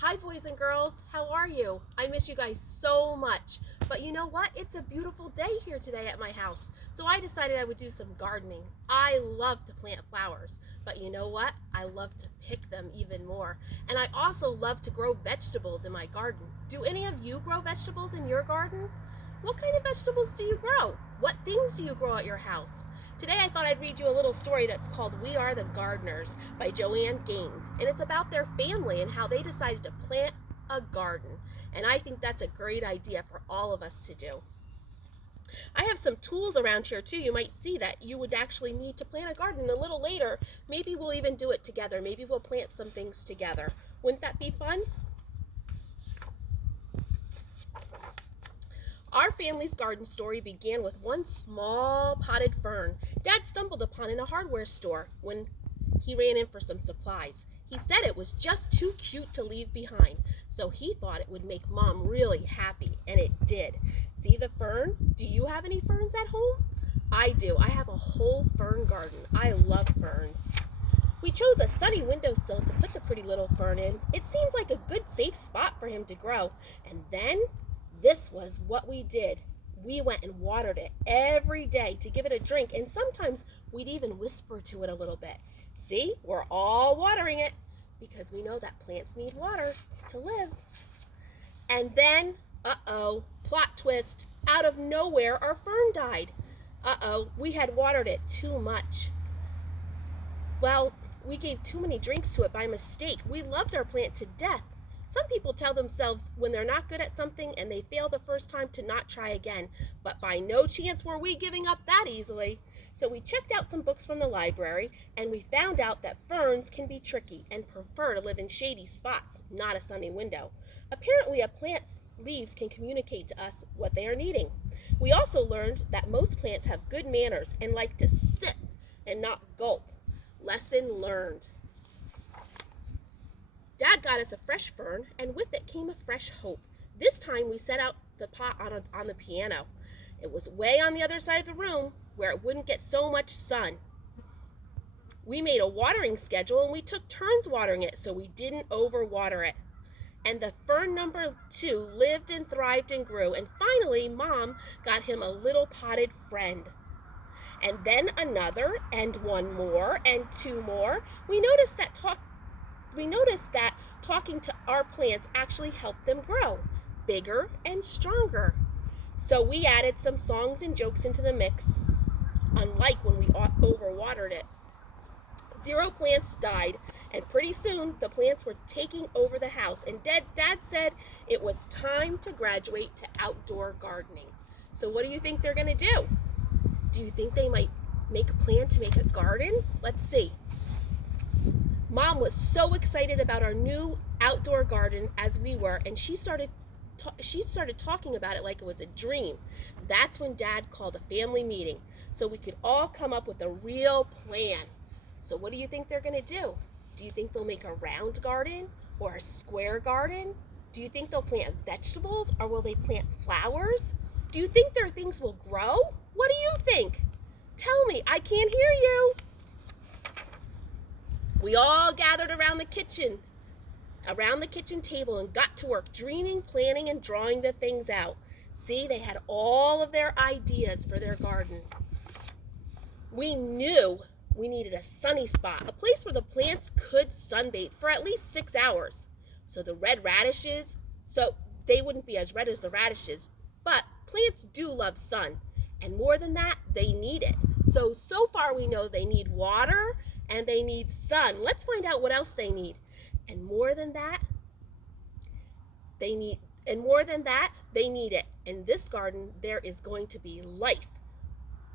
Hi, boys and girls. How are you? I miss you guys so much. But you know what? It's a beautiful day here today at my house. So I decided I would do some gardening. I love to plant flowers. But you know what? I love to pick them even more. And I also love to grow vegetables in my garden. Do any of you grow vegetables in your garden? What kind of vegetables do you grow? What things do you grow at your house? Today I thought I'd read you a little story that's called We Are the Gardeners by Joanne Gaines. And it's about their family and how they decided to plant a garden. And I think that's a great idea for all of us to do. I have some tools around here too. You might see that you would actually need to plant a garden a little later. Maybe we'll even do it together. Maybe we'll plant some things together. Wouldn't that be fun? Our family's garden story began with one small potted fern Dad stumbled upon in a hardware store when he ran in for some supplies. He said it was just too cute to leave behind, so he thought it would make Mom really happy, and it did. See the fern? Do you have any ferns at home? I do. I have a whole fern garden. I love ferns. We chose a sunny windowsill to put the pretty little fern in. It seemed like a good, safe spot for him to grow. And then this was what we did. We went and watered it every day to give it a drink, and sometimes we'd even whisper to it a little bit. See, we're all watering it because we know that plants need water to live. And then, plot twist, out of nowhere our fern died. We had watered it too much. Well, we gave too many drinks to it by mistake. We loved our plant to death. Some people tell themselves when they're not good at something and they fail the first time to not try again, but by no chance were we giving up that easily. So we checked out some books from the library and we found out that ferns can be tricky and prefer to live in shady spots, not a sunny window. Apparently, a plant's leaves can communicate to us what they are needing. We also learned that most plants have good manners and like to sip and not gulp. Lesson learned. Dad got us a fresh fern, and with it came a fresh hope. This time we set out the pot on the piano. It was way on the other side of the room where it wouldn't get so much sun. We made a watering schedule and we took turns watering it so we didn't overwater it. And the fern number 2 lived and thrived and grew, and finally Mom got him a little potted friend. And then another, and one more, and two more. We noticed that talking to our plants actually helped them grow bigger and stronger. So we added some songs and jokes into the mix, unlike when we overwatered it. 0 plants died, and pretty soon the plants were taking over the house, and Dad said it was time to graduate to outdoor gardening. So what do you think they're going to do? Do you think they might make a plan to make a garden? Let's see. Mom was so excited about our new outdoor garden as we were, and she started talking about it like it was a dream. That's when Dad called a family meeting so we could all come up with a real plan. So what do you think they're going to do? Do you think they'll make a round garden or a square garden? Do you think they'll plant vegetables or will they plant flowers? Do you think their things will grow? What do you think? Tell me, I can't hear you. We all gathered around the kitchen table and got to work dreaming, planning, and drawing the things out. See, they had all of their ideas for their garden. We knew we needed a sunny spot, a place where the plants could sunbathe for at least 6 hours. So they wouldn't be as red as the radishes, but plants do love sun. And more than that, they need it. So far we know they need water and they need sun. Let's find out what else they need. And more than that, they need it. In this garden, there is going to be life.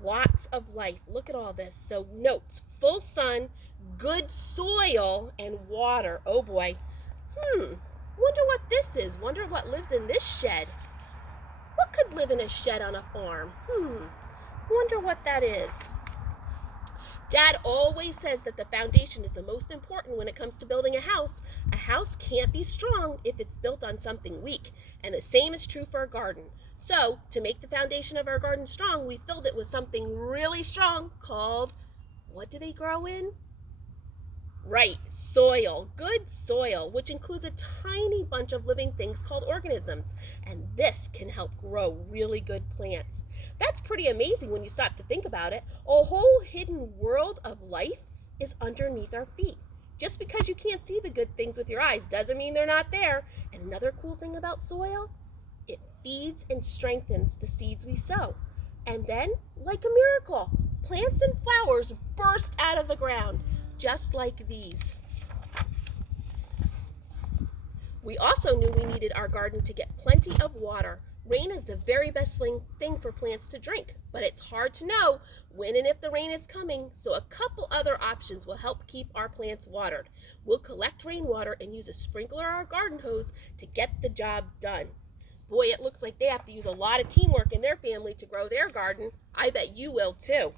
Lots of life. Look at all this. So notes, full sun, good soil, and water. Oh boy. Wonder what this is. Wonder what lives in this shed. What could live in a shed on a farm? Wonder what that is. Dad always says that the foundation is the most important when it comes to building a house. A house can't be strong if it's built on something weak, and the same is true for a garden. So, to make the foundation of our garden strong, we filled it with something really strong called, what do they grow in? Right, soil, good soil, which includes a tiny bunch of living things called organisms. And this can help grow really good plants. That's pretty amazing when you stop to think about it. A whole hidden world of life is underneath our feet. Just because you can't see the good things with your eyes doesn't mean they're not there. And another cool thing about soil, it feeds and strengthens the seeds we sow. And then, like a miracle, plants and flowers burst out of the ground, just like these. We also knew we needed our garden to get plenty of water. Rain is the very best thing for plants to drink, but it's hard to know when and if the rain is coming, so a couple other options will help keep our plants watered. We'll collect rainwater and use a sprinkler or a garden hose to get the job done. Boy, it looks like they have to use a lot of teamwork in their family to grow their garden. I bet you will too.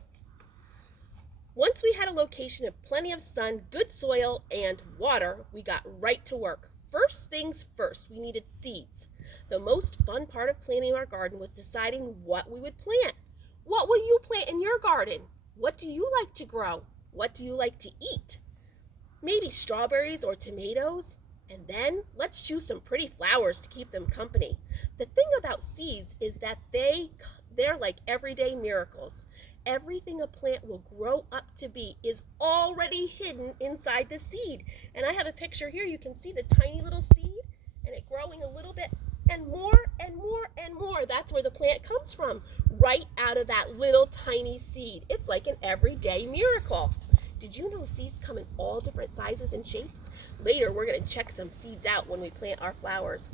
Once we had a location of plenty of sun, good soil, and water, we got right to work. First things first, we needed seeds. The most fun part of planting our garden was deciding what we would plant. What will you plant in your garden? What do you like to grow? What do you like to eat? Maybe strawberries or tomatoes? And then let's choose some pretty flowers to keep them company. The thing about seeds is that they're like everyday miracles. Everything a plant will grow up to be is already hidden inside the seed. And I have a picture here. You can see the tiny little seed and it growing a little bit and more and more and more. That's where the plant comes from, right out of that little tiny seed. It's like an everyday miracle. Did you know seeds come in all different sizes and shapes? Later, we're going to check some seeds out when we plant our flowers.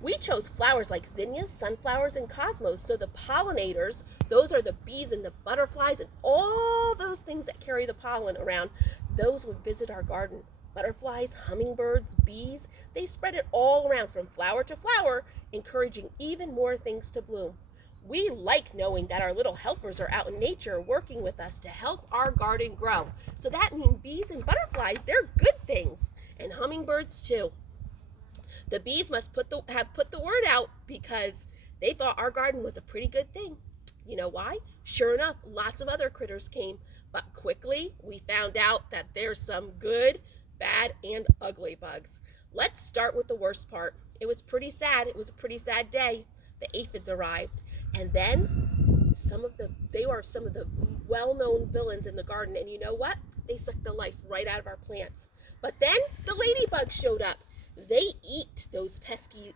We chose flowers like zinnias, sunflowers, and cosmos, so the pollinators, those are the bees and the butterflies and all those things that carry the pollen around, those would visit our garden. Butterflies, hummingbirds, bees, they spread it all around from flower to flower, encouraging even more things to bloom. We like knowing that our little helpers are out in nature working with us to help our garden grow. So that means bees and butterflies, they're good things, and hummingbirds too. The bees must have put the word out because they thought our garden was a pretty good thing. You know why? Sure enough, lots of other critters came, but quickly we found out that there's some good, bad, and ugly bugs. Let's start with the worst part. It was pretty sad. It was a pretty sad day. The aphids arrived, and then they were some of the well-known villains in the garden, and you know what? They sucked the life right out of our plants. But then the ladybugs showed up. They eat those pesky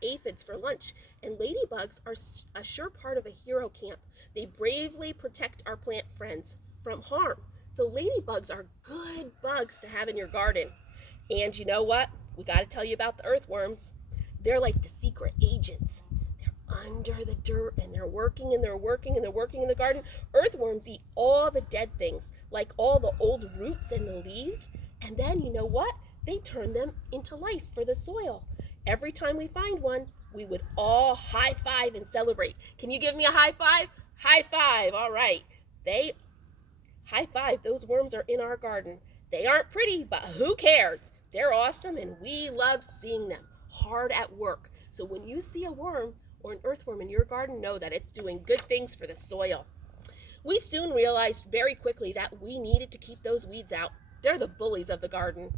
aphids for lunch, and ladybugs are a sure part of a hero camp. They bravely protect our plant friends from harm. So ladybugs are good bugs to have in your garden. And you know what? We got to tell you about the earthworms. They're like the secret agents. They're under the dirt and they're working and they're working and they're working in the garden. Earthworms eat all the dead things, like all the old roots and the leaves. And then you know what? They turn them into life for the soil. Every time we find one, we would all high five and celebrate. Can you give me a high five? High five. All right. High five. Those worms are in our garden. They aren't pretty, but who cares? They're awesome and we love seeing them hard at work. So when you see a worm or an earthworm in your garden, know that it's doing good things for the soil. We soon realized very quickly that we needed to keep those weeds out. They're the bullies of the garden.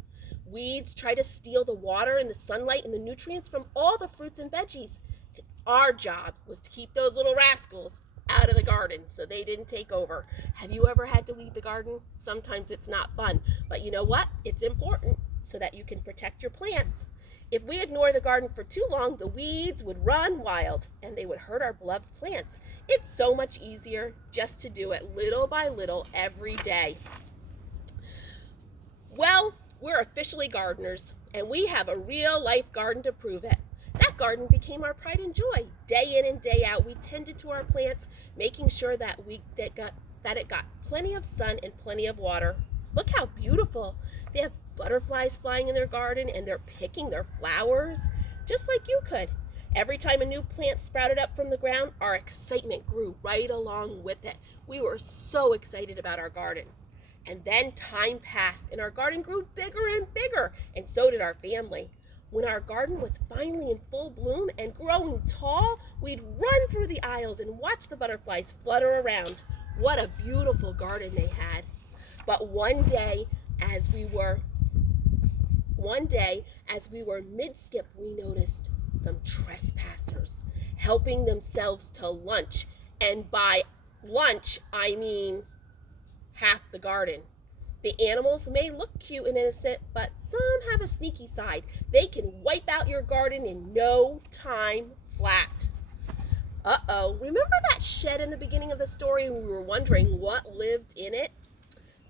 Weeds try to steal the water and the sunlight and the nutrients from all the fruits and veggies. And our job was to keep those little rascals out of the garden so they didn't take over. Have you ever had to weed the garden? Sometimes it's not fun, but you know what? It's important so that you can protect your plants. If we ignore the garden for too long, the weeds would run wild and they would hurt our beloved plants. It's so much easier just to do it little by little every day. Well, we're officially gardeners, and we have a real-life garden to prove it. That garden became our pride and joy. Day in and day out, we tended to our plants, making sure that it got plenty of sun and plenty of water. Look how beautiful. They have butterflies flying in their garden, and they're picking their flowers, just like you could. Every time a new plant sprouted up from the ground, our excitement grew right along with it. We were so excited about our garden. And then time passed and our garden grew bigger and bigger, and so did our family. When our garden was finally in full bloom and growing tall, we'd run through the aisles and watch the butterflies flutter around. What a beautiful garden they had. But one day, As we were One day, as we were mid-skip, we noticed some trespassers helping themselves to lunch. And by lunch, I mean half the garden. The animals may look cute and innocent, but some have a sneaky side. They can wipe out your garden in no time flat. Uh-oh, remember that shed in the beginning of the story and we were wondering what lived in it?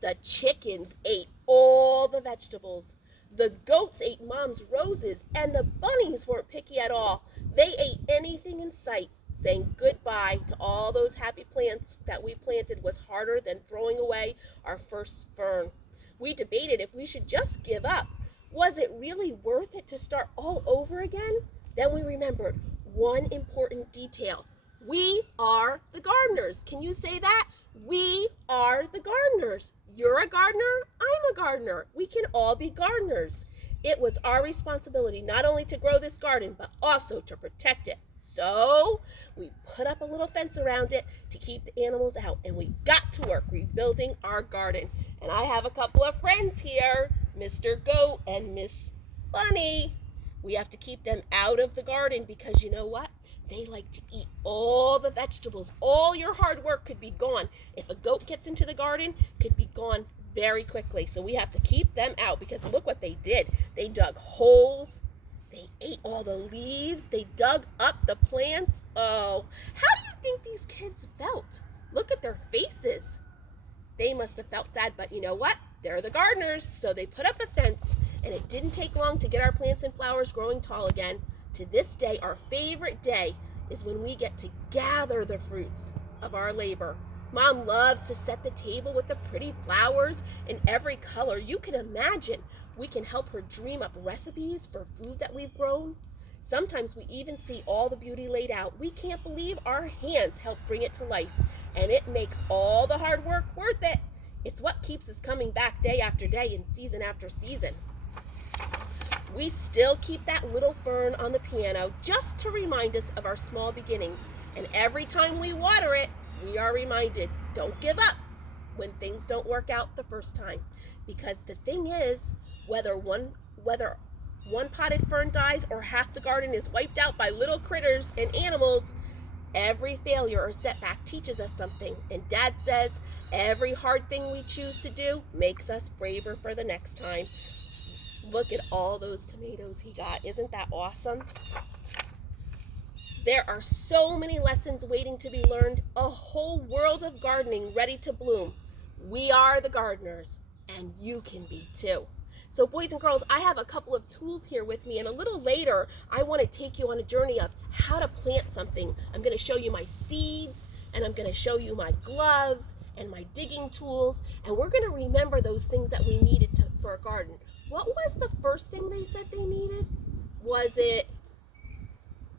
The chickens ate all the vegetables. The goats ate Mom's roses, and the bunnies weren't picky at all. They ate anything in sight. Saying goodbye to all those happy plants that we planted was harder than throwing away our first fern. We debated if we should just give up. Was it really worth it to start all over again? Then we remembered one important detail. We are the gardeners. Can you say that? We are the gardeners. You're a gardener, I'm a gardener. We can all be gardeners. It was our responsibility not only to grow this garden, but also to protect it. So we put up a little fence around it to keep the animals out, and we got to work rebuilding our garden. And I have a couple of friends here, Mr. Goat and Miss Bunny. We have to keep them out of the garden because you know what? They like to eat all the vegetables. All your hard work could be gone. If a goat gets into the garden, it could be gone very quickly. So we have to keep them out because look what they did. They dug holes. They ate all the leaves. They dug up the plants. Oh, how do you think these kids felt? Look at their faces. They must have felt sad, but you know what? They're the gardeners, so they put up a fence, and it didn't take long to get our plants and flowers growing tall again. To this day, our favorite day is when we get to gather the fruits of our labor. Mom loves to set the table with the pretty flowers in every color you can imagine. We can help her dream up recipes for food that we've grown. Sometimes we even see all the beauty laid out. We can't believe our hands help bring it to life, and it makes all the hard work worth it. It's what keeps us coming back day after day and season after season. We still keep that little fern on the piano just to remind us of our small beginnings. And every time we water it, we are reminded, don't give up when things don't work out the first time. Because the thing is, whether one potted fern dies or half the garden is wiped out by little critters and animals, every failure or setback teaches us something. And Dad says, every hard thing we choose to do makes us braver for the next time. Look at all those tomatoes he got. Isn't that awesome? There are so many lessons waiting to be learned, a whole world of gardening ready to bloom. We are the gardeners, and you can be too. So boys and girls, I have a couple of tools here with me, and a little later, I want to take you on a journey of how to plant something. I'm going to show you my seeds, and I'm going to show you my gloves and my digging tools, and we're going to remember those things that we needed for a garden. What was the first thing they said they needed? Was it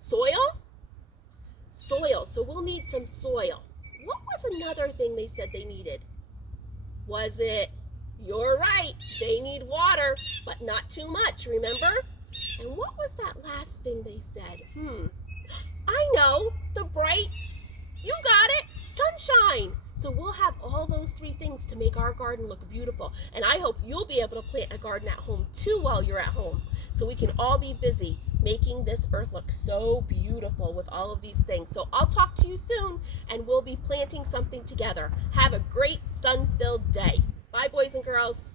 soil? Soil, so we'll need some soil. What was another thing they said they needed? Was it, you're right, they need water, but not too much, remember? And what was that last thing they said? I know, the bright, you got it, sunshine. So we'll have all those three things to make our garden look beautiful. And I hope you'll be able to plant a garden at home too while you're at home. So we can all be busy making this earth look so beautiful with all of these things. So I'll talk to you soon and we'll be planting something together. Have a great sun-filled day. Bye, boys and girls.